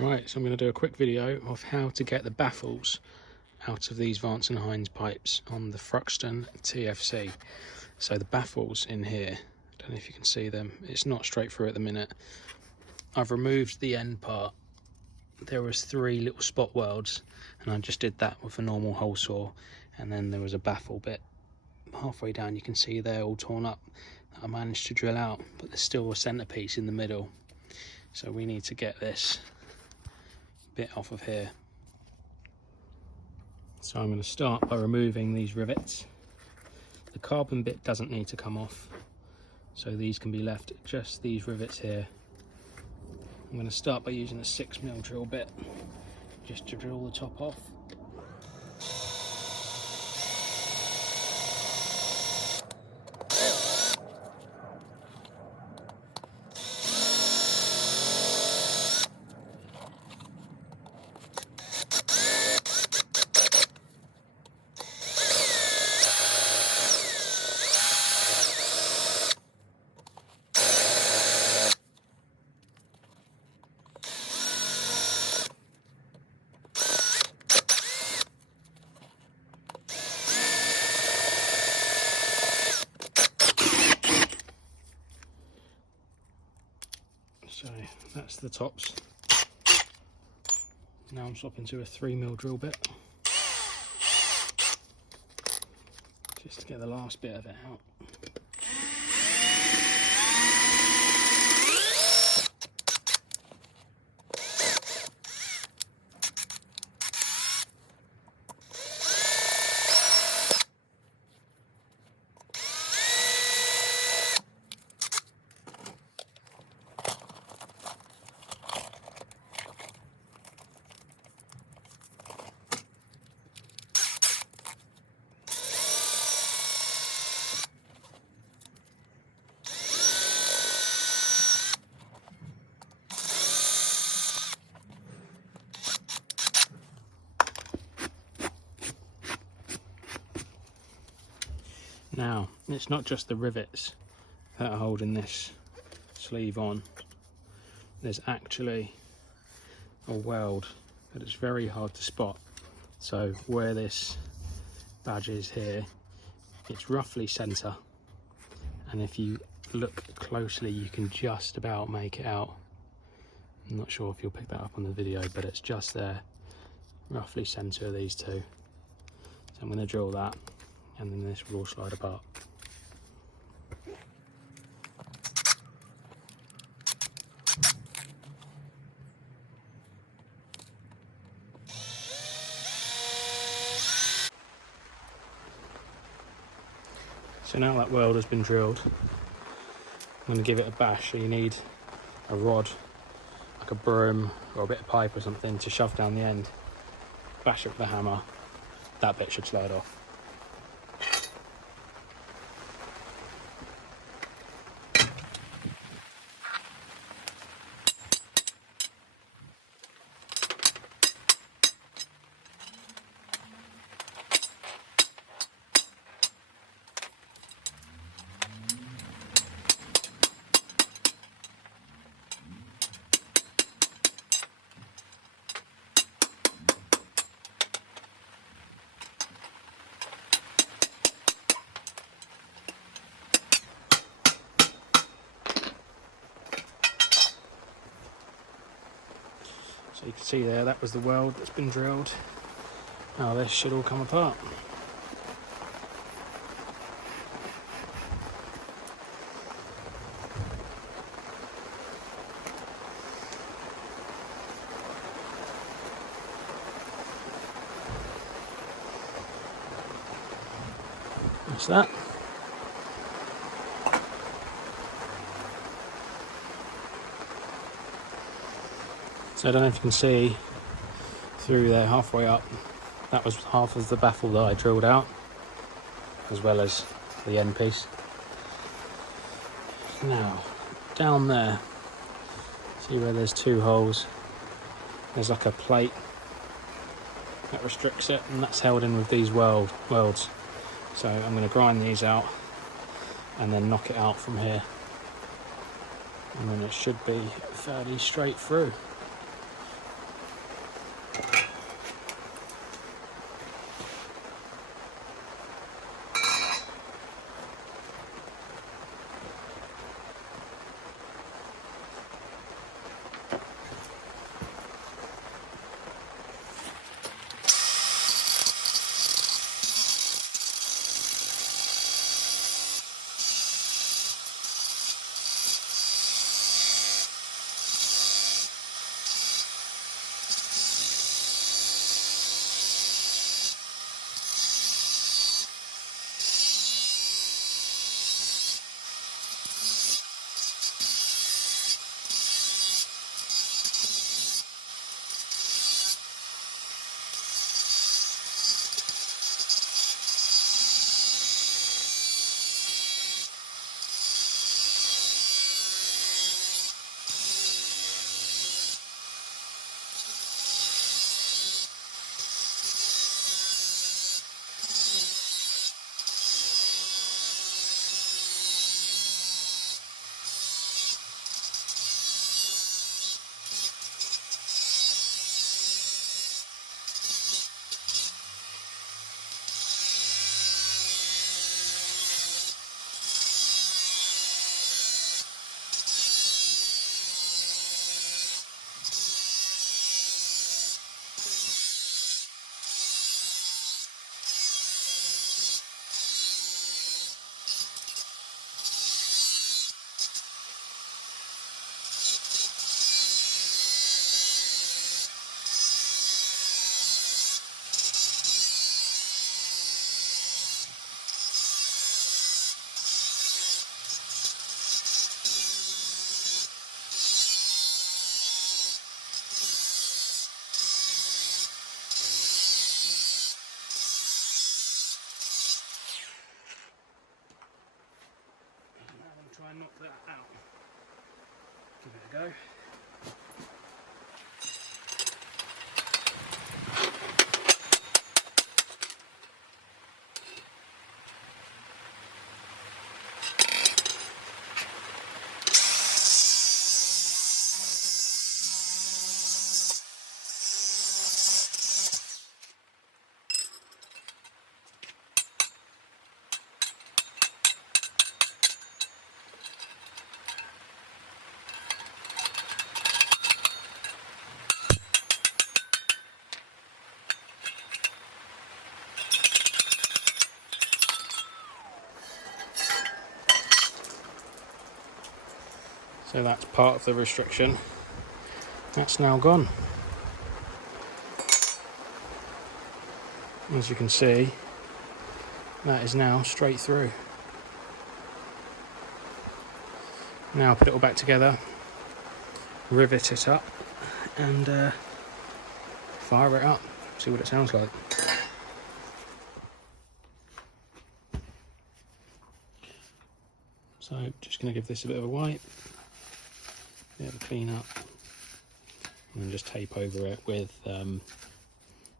Right, so I'm going to do a quick video of how to get the baffles out of these Vance and Hines pipes on the Thruxton TFC. So the baffles in here, I don't know if you can see them, it's not straight through at the minute. I've removed the end part. There was 3 little spot welds and I just did that with a normal hole saw, and then there was a baffle bit halfway down, you can see they're all torn up, that I managed to drill out, but there's still a centerpiece in the middle. So we need to get this bit off of here. So I'm going to start by removing these rivets. The carbon bit doesn't need to come off, so these can be left, just these rivets here. I'm going to start by using a 6mm drill bit just to drill the top off. So that's the tops. Now I'm swapping to a 3mm drill bit just to get the last bit of it out. Now, it's not just the rivets that are holding this sleeve on. There's actually a weld that is very hard to spot. So where this badge is here, it's roughly centre, and if you look closely you can just about make it out. I'm not sure if you'll pick that up on the video, but it's just there, roughly centre of these two. So I'm going to drill that, and then this will all slide apart. So now that weld has been drilled, I'm going to give it a bash. So you need a rod, like a broom or a bit of pipe or something, to shove down the end. Bash it with the hammer, that bit should slide off. So you can see there, that was the weld that's been drilled. Now this should all come apart. That's that. So I don't know if you can see through there halfway up, that was half of the baffle that I drilled out, as well as the end piece. Now, down there, see where there's 2 holes, there's like a plate that restricts it, and that's held in with these welds. So I'm going to grind these out and then knock it out from here, and then it should be fairly straight through. that out. Give it a go. So that's part of the restriction. That's now gone. As you can see, that is now straight through. Now put it all back together, rivet it up, and fire it up, see what it sounds like. So just going to give this a bit of a wipe, bit of a clean up, and then just tape over it with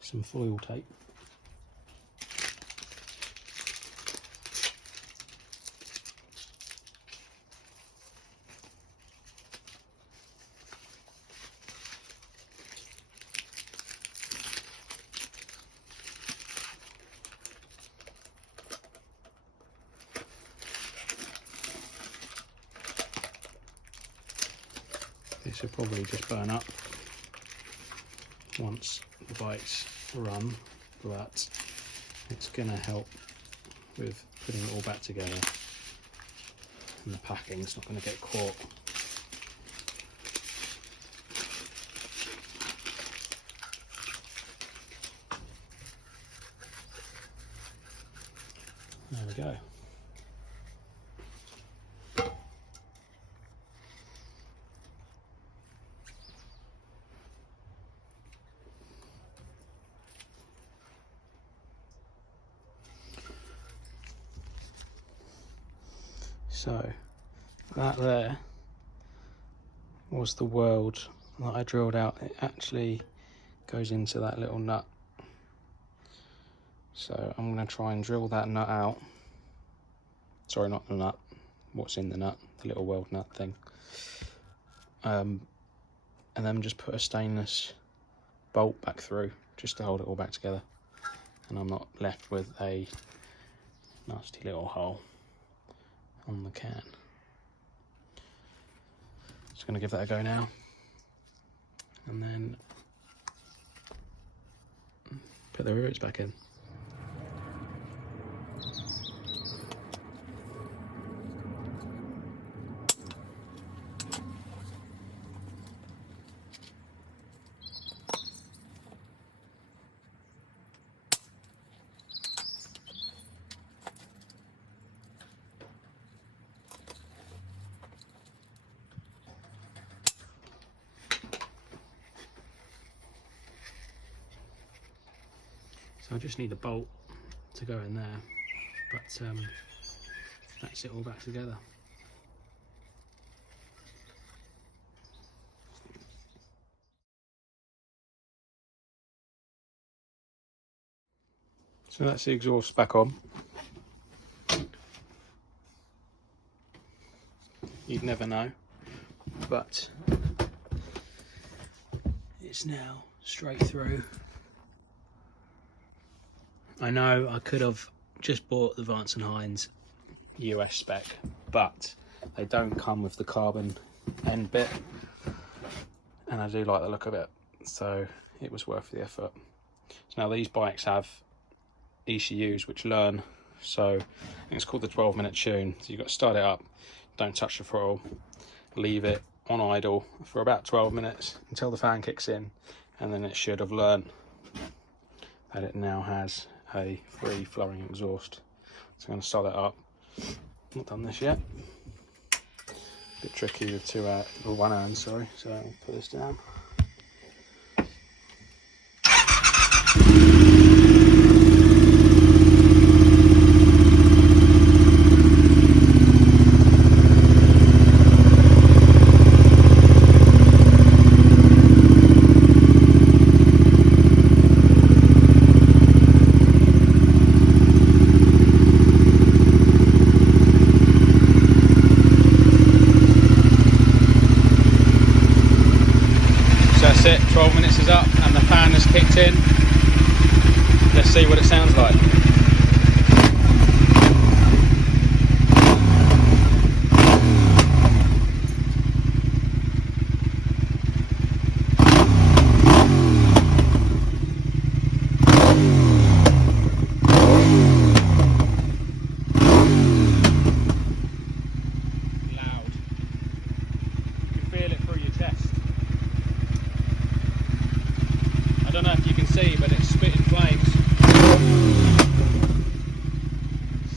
some foil tape. This will probably just burn up once the bike's run, but it's going to help with putting it all back together, and the packing's not going to get caught. There we go. So that there was the weld that I drilled out. It actually goes into that little nut. So I'm going to try and drill that nut out. Sorry, not the nut. What's in the nut? The little weld nut thing. And then just put a stainless bolt back through just to hold it all back together. And I'm not left with a nasty little hole on the can. Just going to give that a go now, and then put the rivets back in. So I just need a bolt to go in there, but that's it all back together. So that's the exhaust back on. You'd never know, but it's now straight through. I know I could have just bought the Vance and Hines US spec, but they don't come with the carbon end bit, and I do like the look of it, so it was worth the effort. So now these bikes have ECUs which learn, so I think it's called the 12-minute tune. So you've got to start it up, don't touch the throttle, leave it on idle for about 12 minutes until the fan kicks in, and then it should have learned that it now has a free flowing exhaust. So I'm going to start that up. Not done this yet. Bit tricky with one hand, sorry. So I'll put this down. So that's it, 12 minutes is up and the fan has kicked in. Let's see what it sounds like. Loud. You can feel it through your chest. I don't know if you can see, but it's spitting flames.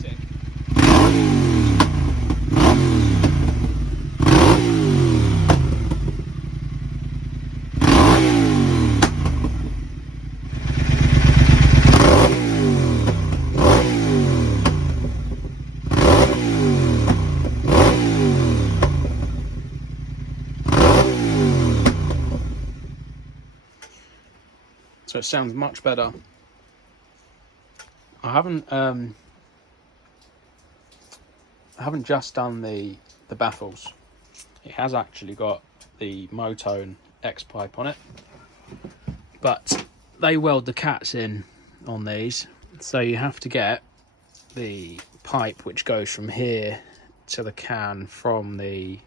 Sick. So it sounds much better. I haven't just done the baffles. It has actually got the Motone xpipe on it, but they weld the cats in on these, so you have to get the pipe which goes from here to the can from the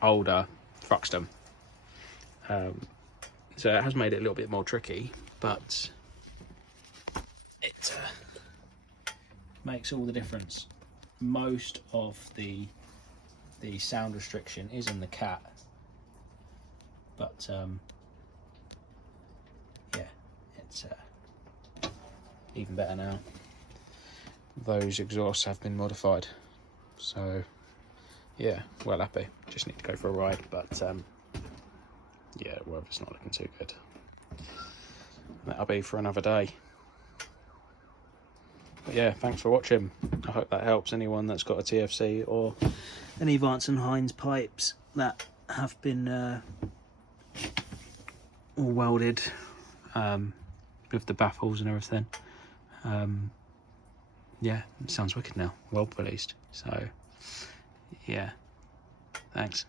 older Thruxton. So it has made it a little bit more tricky, but it makes all the difference. Most of the sound restriction is in the cat, but yeah, it's even better now. Those exhausts have been modified, so yeah, well happy. Just need to go for a ride, but yeah, the weather's not looking too good. That'll be for another day. But yeah, thanks for watching. I hope that helps anyone that's got a TFC or any Vance and Hines pipes that have been all welded with the baffles and everything. Yeah, it sounds wicked now. Well pleased. So yeah, thanks.